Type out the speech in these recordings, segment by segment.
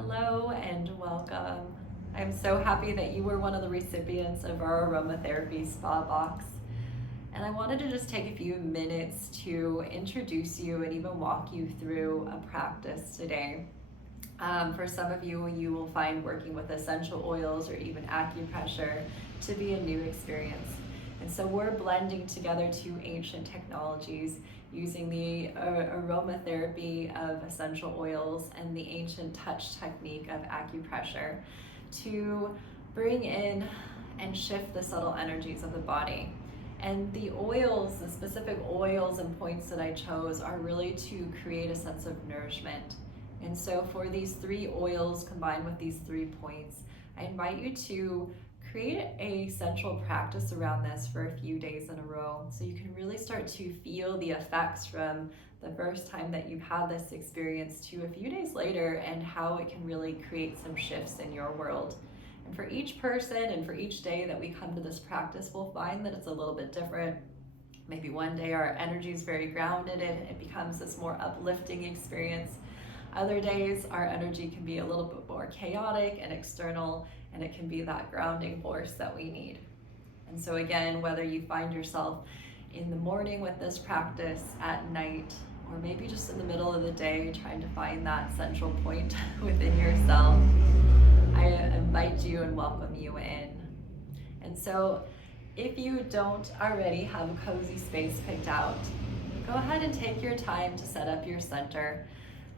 Hello and welcome. I'm so happy that you were one of the recipients of our aromatherapy spa box. And I wanted to just take a few minutes to introduce you and even walk you through a practice today. For some of you, you will find working with essential oils or even acupressure to be a new experience. And so we're blending together two ancient technologies using the aromatherapy of essential oils and the ancient touch technique of acupressure to bring in and shift the subtle energies of the body. And the oils, the specific oils and points that I chose are really to create a sense of nourishment. And so for these three oils combined with these 3 points, I invite you to create a central practice around this for a few days in a row so you can really start to feel the effects from the first time that you've had this experience to a few days later and how it can really create some shifts in your world. And for each person and for each day that we come to this practice, we'll find that it's a little bit different. Maybe one day our energy is very grounded and it becomes this more uplifting experience. Other days, our energy can be a little bit more chaotic and external, and it can be that grounding force that we need. And so again, whether you find yourself in the morning with this practice, at night, or maybe just in the middle of the day trying to find that central point within yourself, I invite you and welcome you in. And so if you don't already have a cozy space picked out, go ahead and take your time to set up your center.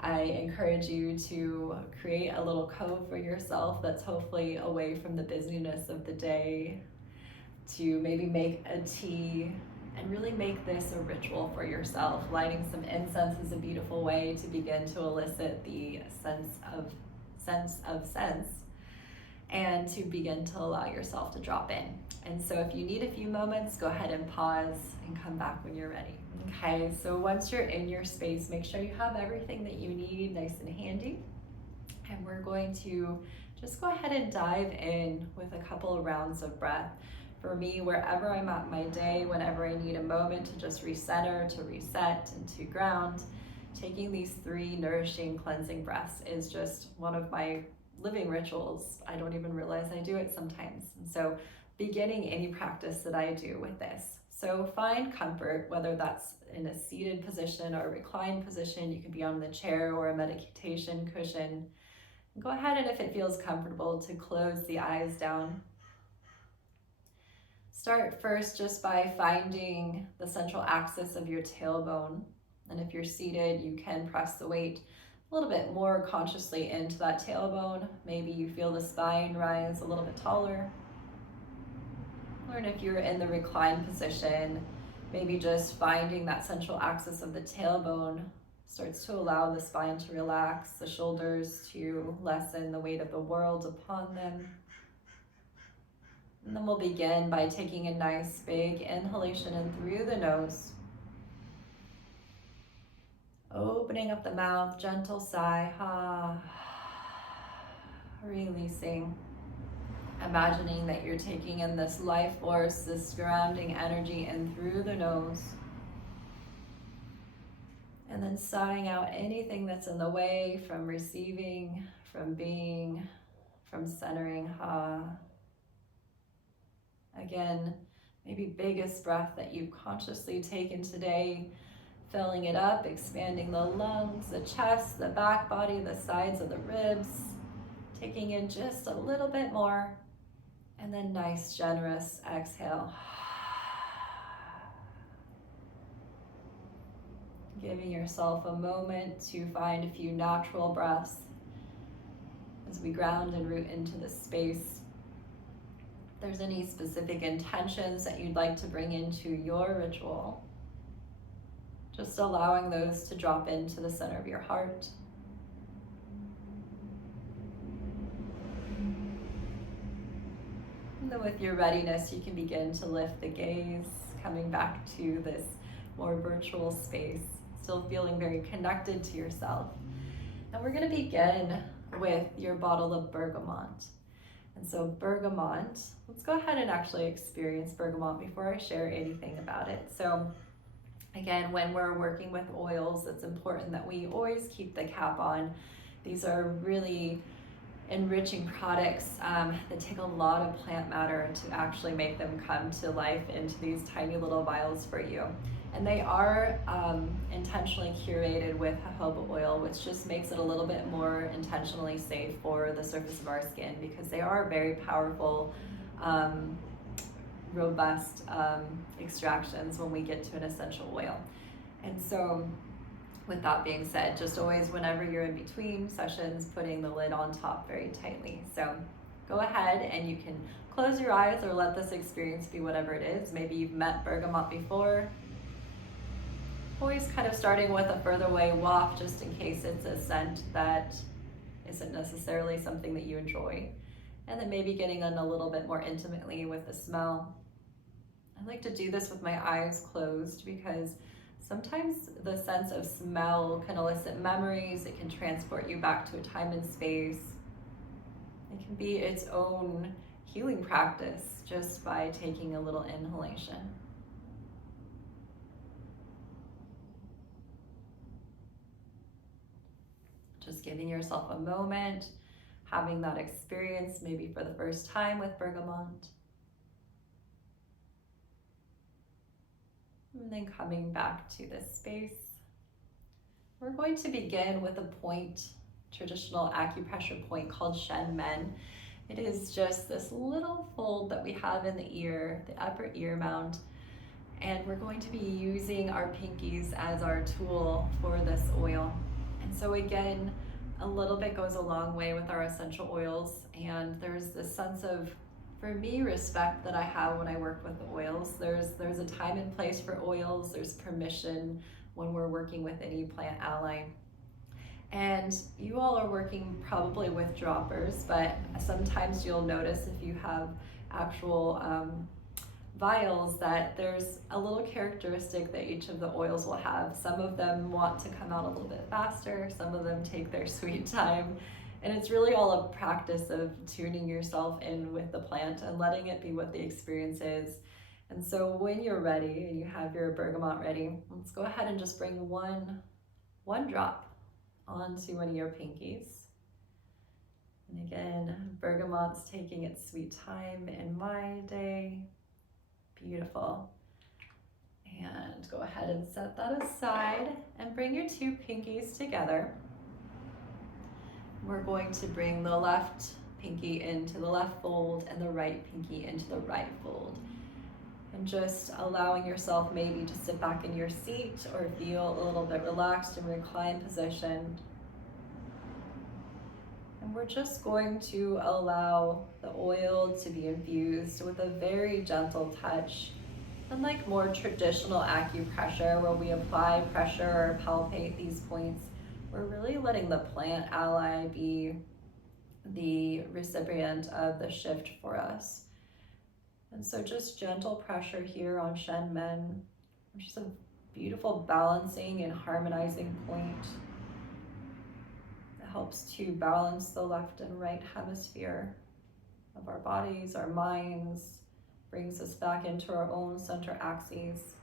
I encourage you to create a little cove for yourself that's hopefully away from the busyness of the day, to maybe make a tea and really make this a ritual for yourself. Lighting some incense is a beautiful way to begin to elicit the sense of sense and to begin to allow yourself to drop in. And so if you need a few moments, go ahead and pause and come back when you're ready. Okay, so once you're in your space, make sure you have everything that you need nice and handy. And we're going to just go ahead and dive in with a couple of rounds of breath. For me, wherever I'm at my day, whenever I need a moment to just recenter, to reset, and to ground, taking these 3 nourishing, cleansing breaths is just one of my living rituals. I don't even realize I do it sometimes. And so beginning any practice that I do with this. So find comfort, whether that's in a seated position or a reclined position. You can be on the chair or a meditation cushion. Go ahead, and if it feels comfortable, to close the eyes down. Start first just by finding the central axis of your tailbone. And if you're seated, you can press the weight a little bit more consciously into that tailbone. Maybe you feel the spine rise a little bit taller. Or if you're in the reclined position, maybe just finding that central axis of the tailbone starts to allow the spine to relax, the shoulders to lessen the weight of the world upon them. And then we'll begin by taking a nice big inhalation in through the nose. Opening up the mouth, gentle sigh, releasing. Imagining that you're taking in this life force, this grounding energy in through the nose. And then sighing out anything that's in the way from receiving, from being, from centering, Again, maybe biggest breath that you've consciously taken today, filling it up, expanding the lungs, the chest, the back body, the sides of the ribs, taking in just a little bit more, and then nice, generous exhale. Giving yourself a moment to find a few natural breaths as we ground and root into this space. If there's any specific intentions that you'd like to bring into your ritual, just allowing those to drop into the center of your heart. And then with your readiness, you can begin to lift the gaze, coming back to this more virtual space, still feeling very connected to yourself. And we're going to begin with your bottle of bergamot. And so bergamot, let's go ahead and actually experience bergamot before I share anything about it. So again, when we're working with oils, it's important that we always keep the cap on, These are really enriching products that take a lot of plant matter to actually make them come to life into these tiny little vials for you. And they are intentionally curated with jojoba oil, which just makes it a little bit more intentionally safe for the surface of our skin, because they are very powerful, robust extractions when we get to an essential oil. And so with that being said, just always, whenever you're in between sessions, putting the lid on top very tightly. So go ahead and you can close your eyes or let this experience be whatever it is. Maybe you've met bergamot before. Always kind of starting with a further away waft, just in case it's a scent that isn't necessarily something that you enjoy. And then maybe getting in a little bit more intimately with the smell. I like to do this with my eyes closed because sometimes the sense of smell can elicit memories. It can transport you back to a time and space. It can be its own healing practice just by taking a little inhalation. Just giving yourself a moment, having that experience maybe for the first time with bergamot. And then coming back to this space. We're going to begin with a point, traditional acupressure point called Shen Men. It is just this little fold that we have in the ear, the upper ear mound. And we're going to be using our pinkies as our tool for this oil. And so again, a little bit goes a long way with our essential oils. And there's this sense of, for me, respect that I have when I work with the oils. There's a time and place for oils. There's permission when we're working with any plant ally. And you all are working probably with droppers, but sometimes you'll notice if you have actual vials that there's a little characteristic that each of the oils will have. Some of them want to come out a little bit faster, some of them take their sweet time. And it's really all a practice of tuning yourself in with the plant and letting it be what the experience is. And so when you're ready and you have your bergamot ready, let's go ahead and just bring one drop onto one of your pinkies. And again, bergamot's taking its sweet time in my day. Beautiful. And go ahead and set that aside and bring your two pinkies together. We're going to bring the left pinky into the left fold and the right pinky into the right fold. And just allowing yourself maybe to sit back in your seat or feel a little bit relaxed in reclined position. And we're just going to allow the oil to be infused with a very gentle touch. Unlike more traditional acupressure where we apply pressure or palpate these points, we're really letting the plant ally be the recipient of the shift for us. And so just gentle pressure here on Shen Men, which is a beautiful balancing and harmonizing point. It helps to balance the left and right hemisphere of our bodies, our minds, brings us back into our own center axes.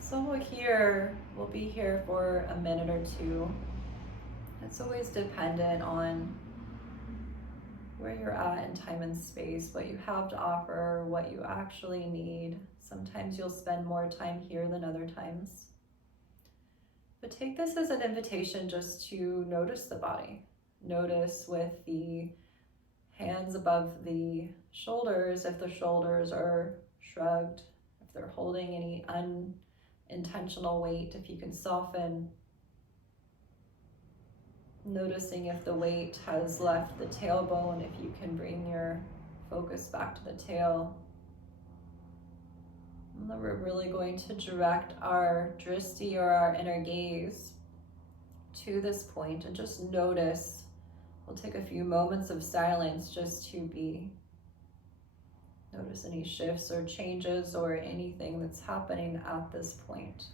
So we'll be here for a minute or two. It's always dependent on where you're at in time and space, what you have to offer, what you actually need. Sometimes you'll spend more time here than other times. But take this as an invitation just to notice the body. Notice with the hands above the shoulders, if the shoulders are shrugged, if they're holding any unintentional weight, if you can soften. Noticing if the weight has left the tailbone, if you can bring your focus back to the tail. And then we're really going to direct our drishti or our inner gaze to this point and just notice. We'll take a few moments of silence just to be. Notice any shifts or changes or anything that's happening at this point.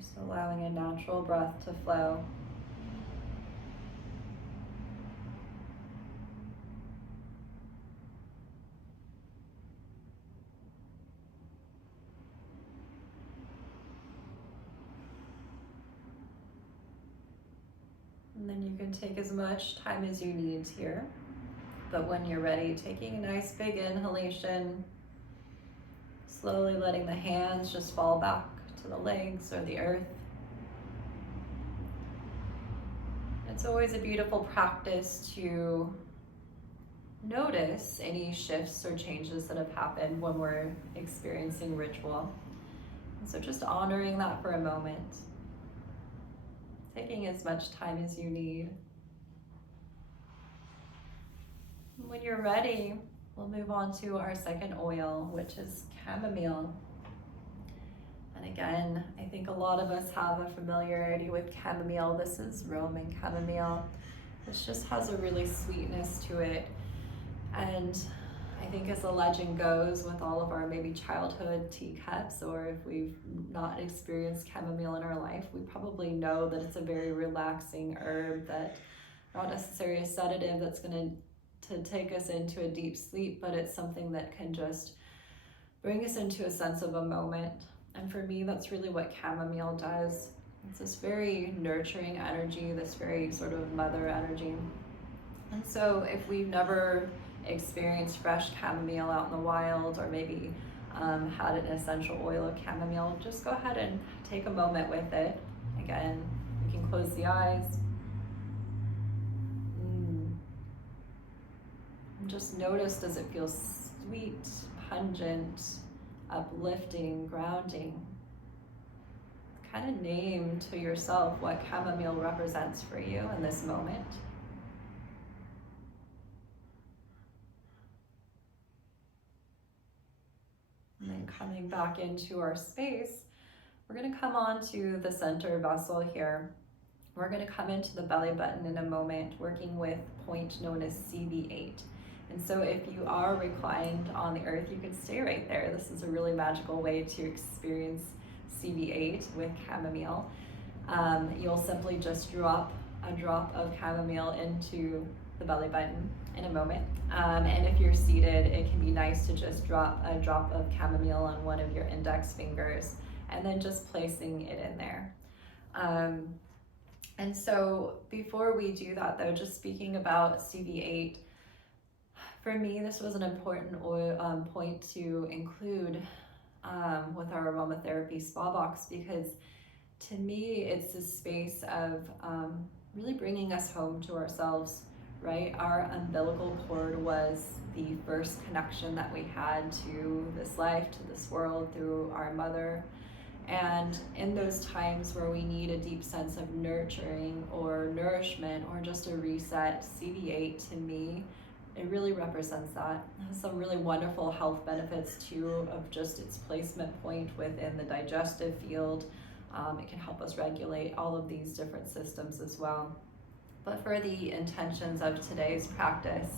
Just allowing a natural breath to flow. And then you can take as much time as you need here. But when you're ready, taking a nice big inhalation, slowly letting the hands just fall back to the legs or the earth. It's always a beautiful practice to notice any shifts or changes that have happened when we're experiencing ritual. And so just honoring that for a moment, taking as much time as you need. When you're ready, we'll move on to our second oil, which is chamomile. And again, I think a lot of us have a familiarity with chamomile. This is Roman chamomile. This just has a really sweetness to it. And I think as the legend goes, with all of our maybe childhood teacups, or if we've not experienced chamomile in our life, we probably know that it's a very relaxing herb, that not necessarily a sedative that's going to take us into a deep sleep, but it's something that can just bring us into a sense of a moment. And for me, that's really what chamomile does. It's this very nurturing energy, this very sort of mother energy. And so if we've never experienced fresh chamomile out in the wild, or maybe had an essential oil of chamomile, just go ahead and take a moment with it. Again, you can close the eyes. And just notice, does it feel sweet, pungent, uplifting, grounding? Kind of name to yourself what chamomile represents for you in this moment. And then coming back into our space, we're going to come on to the center vessel here. We're going to come into the belly button in a moment, working with point known as CV8. And so if you are reclined on the earth, you can stay right there. This is a really magical way to experience CV8 with chamomile. You'll simply just drop a drop of chamomile into the belly button in a moment. And if you're seated, it can be nice to just drop a drop of chamomile on one of your index fingers and then just placing it in there. And so before we do that though, just speaking about CV8, for me, this was an important point to include with our aromatherapy spa box, because to me, it's a space of really bringing us home to ourselves, right? Our umbilical cord was the first connection that we had to this life, to this world, through our mother. And in those times where we need a deep sense of nurturing or nourishment or just a reset, CV8 to me, it really represents that. It has some really wonderful health benefits too, of just its placement point within the digestive field. It can help us regulate all of these different systems as well. But for the intentions of today's practice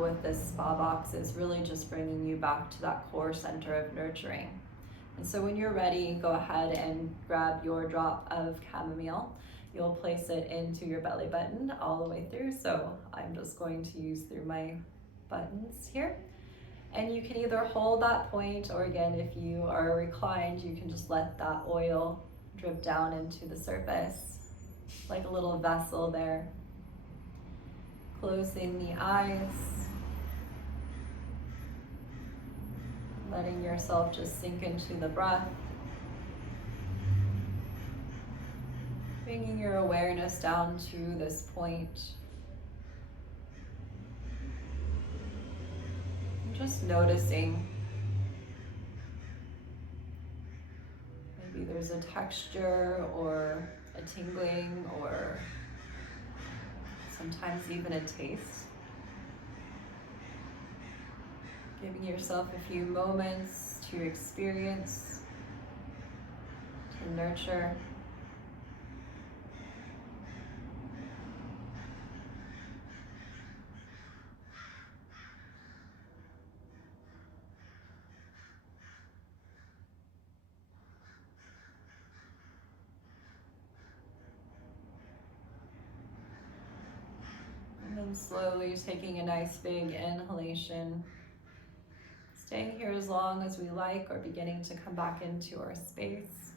with this spa box, is really just bringing you back to that core center of nurturing. And so when you're ready, go ahead and grab your drop of chamomile. You'll place it into your belly button all the way through. So I'm just going to use through my buttons here. And you can either hold that point, or again, if you are reclined, you can just let that oil drip down into the surface, like a little vessel there. Closing the eyes, letting yourself just sink into the breath. Bringing your awareness down to this point. And just noticing. Maybe there's a texture or a tingling, or sometimes even a taste. Giving yourself a few moments to experience, to nurture. And then slowly taking a nice big inhalation. Staying here as long as we like, or beginning to come back into our space.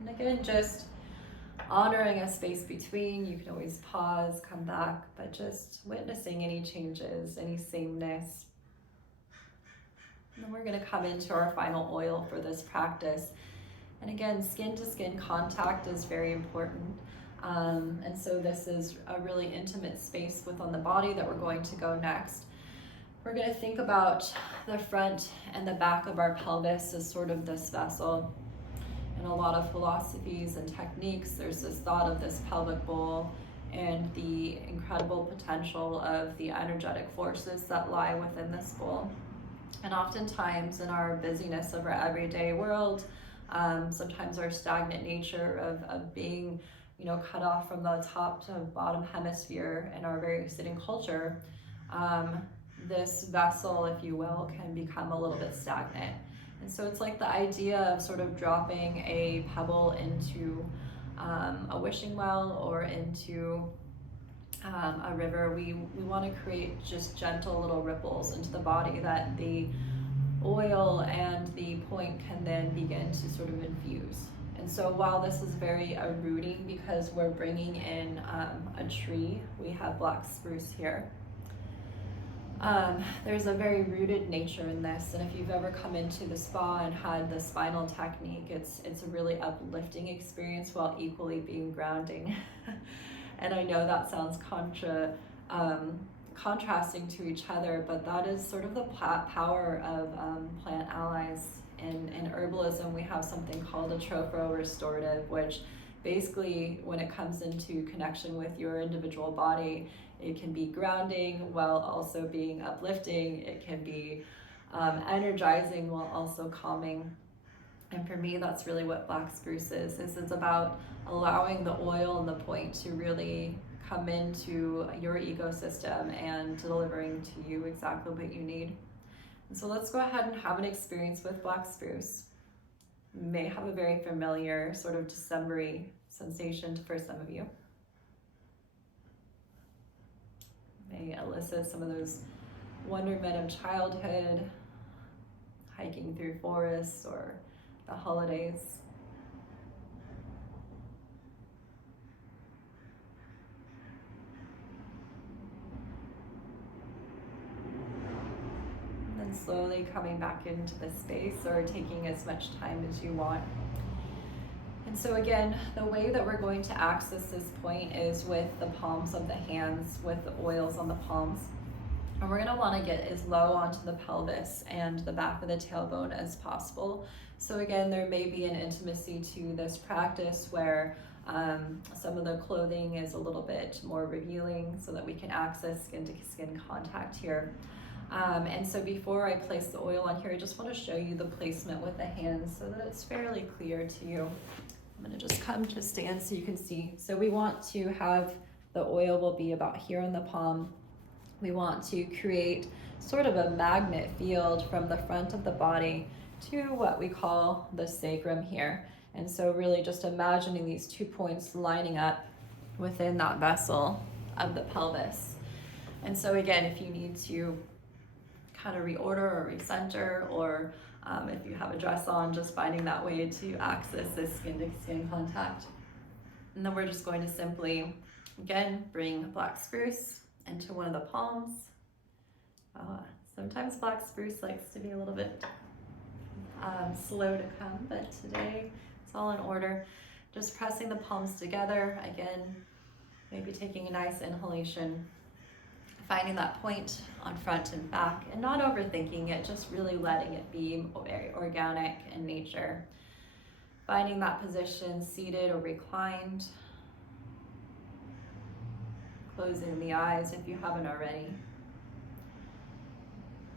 And again, just honoring a space between. You can always pause, come back, but just witnessing any changes, any sameness. And then we're going to come into our final oil for this practice. And again, skin to skin contact is very important. And so this is a really intimate space within the body that we're going to go next. We're going to think about the front and the back of our pelvis as sort of this vessel. In a lot of philosophies and techniques, there's this thought of this pelvic bowl and the incredible potential of the energetic forces that lie within this bowl. And oftentimes in our busyness of our everyday world, sometimes our stagnant nature of being, cut off from the top to bottom hemisphere in our very sitting culture, this vessel, if you will, can become a little bit stagnant. And so it's like the idea of sort of dropping a pebble into a wishing well or into a river. We want to create just gentle little ripples into the body that the oil and the point can then begin to sort of infuse. And so while this is very rooting because we're bringing in a tree, we have black spruce here. There's a very rooted nature in this, and if you've ever come into the spa and had the spinal technique, it's a really uplifting experience while equally being grounding. And I know that sounds contrasting to each other, but that is sort of the power of plant allies. In herbalism, we have something called a tropho-restorative, which basically, when it comes into connection with your individual body, it can be grounding while also being uplifting. It can be energizing while also calming. And for me, that's really what black spruce is. This is about allowing the oil and the point to really come into your ecosystem and delivering to you exactly what you need. And so let's go ahead and have an experience with black spruce. You may have a very familiar sort of December-y sensation for some of you. May elicit some of those wonderment of childhood, hiking through forests or the holidays. And then slowly coming back into the space or taking as much time as you want. And so again, the way that we're going to access this point is with the palms of the hands, with the oils on the palms. And we're gonna wanna get as low onto the pelvis and the back of the tailbone as possible. So again, there may be an intimacy to this practice where some of the clothing is a little bit more revealing so that we can access skin to skin contact here. And so before I place the oil on here, I just wanna show you the placement with the hands so that it's fairly clear to you. I'm gonna just come to stand so you can see. So we want to have the oil will be about here on the palm. We want to create sort of a magnet field from the front of the body to what we call the sacrum here. And so really just imagining these 2 points lining up within that vessel of the pelvis. And so again, if you need to kind of reorder or recenter, or if you have a dress on, just finding that way to access this skin to skin contact. And then we're just going to simply, again, bring black spruce into one of the palms. Sometimes black spruce likes to be a little bit slow to come, but today it's all in order. Just pressing the palms together, again, maybe taking a nice inhalation, finding that point on front and back, and not overthinking it, just really letting it be very organic in nature. Finding that position seated or reclined. Closing the eyes if you haven't already.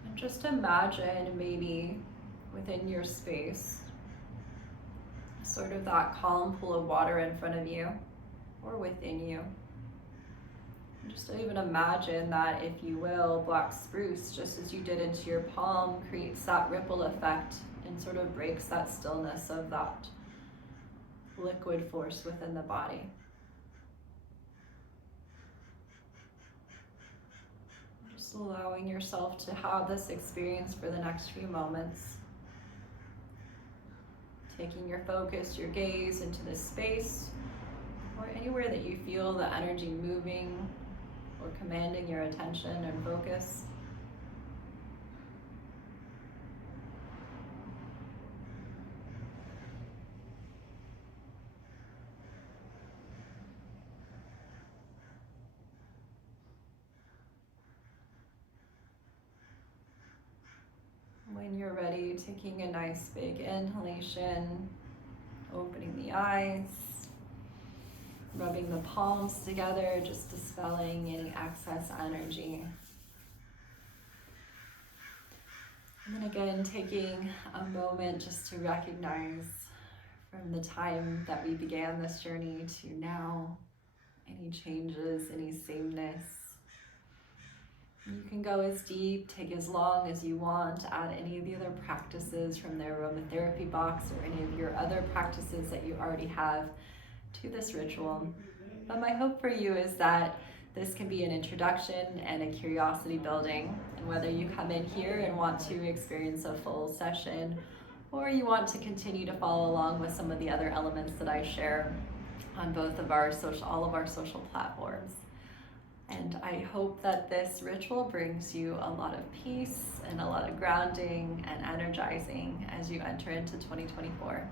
And just imagine maybe within your space, sort of that calm pool of water in front of you or within you. And just even imagine that, if you will, black spruce, just as you did into your palm, creates that ripple effect and sort of breaks that stillness of that liquid force within the body. Just allowing yourself to have this experience for the next few moments. Taking your focus, your gaze into this space, feel the energy moving or commanding your attention and focus? When you're ready, taking a nice big inhalation, opening the eyes, rubbing the palms together, just dispelling any excess energy. And then again, taking a moment just to recognize from the time that we began this journey to now, any changes, any sameness. You can go as deep, take as long as you want, add any of the other practices from the aromatherapy box or any of your other practices that you already have to this ritual. But my hope for you is that this can be an introduction and a curiosity building. And whether you come in here and want to experience a full session, or you want to continue to follow along with some of the other elements that I share on both of all of our social platforms. And I hope that this ritual brings you a lot of peace and a lot of grounding and energizing as you enter into 2024.